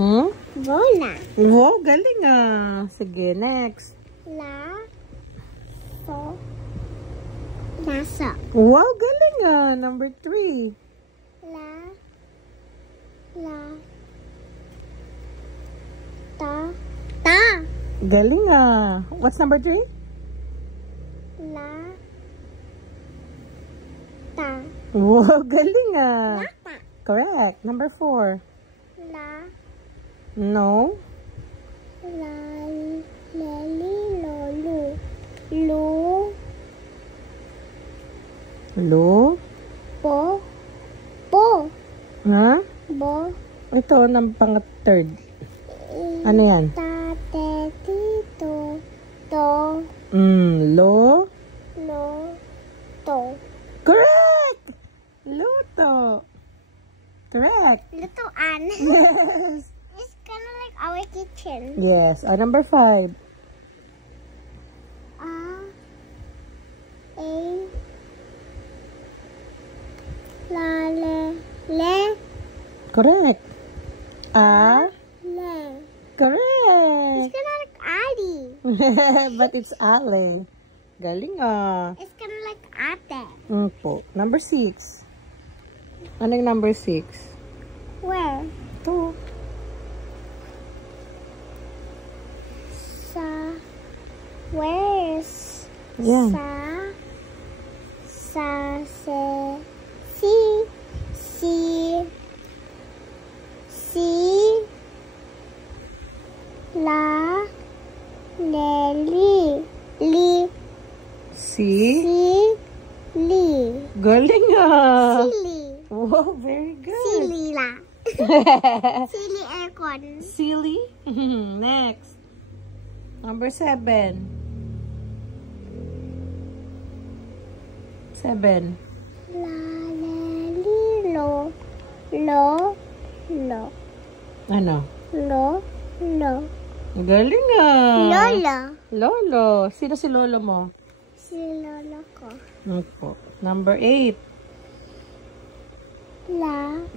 Hmm? Bola. Wow, galing ah. Sige, next. Laso. Wow, galing ah. Number 3. Ta. Galing ah. What's number 3? Ta. Wow, galing ah. Lata. Correct. Number 4. No. Lo. Po. Ha? Bo. Ito, pang 3rd. Ano yan? Tate. Tito. To. Lo. To. Correct! Luto. Correct. Lutuan. Yes. It's kind of like our kitchen. Yes. Number 5. Le. Correct. Le. Correct. It's kind of like Ali. But it's Ale. Galing ah. It's kind of like ate. Po. Number 6. Ano yung number 6? Where? Ito. Where's? Yan. Li. Galing ah. Silly. Wow, very good. Silly la. Silly aircon. Silly. Next. Number 7. 7. Lo. Ano? Lo. Galing ah. Lolo. Lolo. Sino si lolo mo? Si lolo ko. Po. Number 8.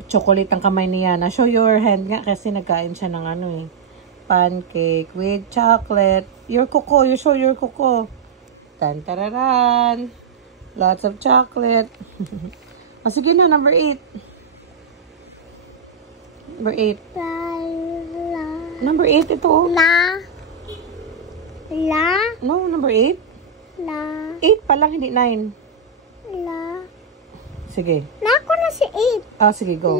Chocolate ang kamay ni Yana. Show your hand nga kasi nagkain siya ng ano eh. Pancake with chocolate. Your kuko. You show your kuko. Tan-tararan. Lots of chocolate. Sige na, number 8. Number 8. Number 8 ito. No, number 8. 8 pa lang, hindi 9. Sige. Nako na si 8. Sige, go.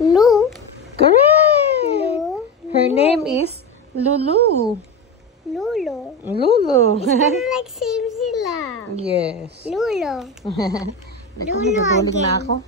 Lu. Correct! Her name is Lulu. Lulu. It's kind of like same sila. Yes. Lulo. Nagkuhulog na ako.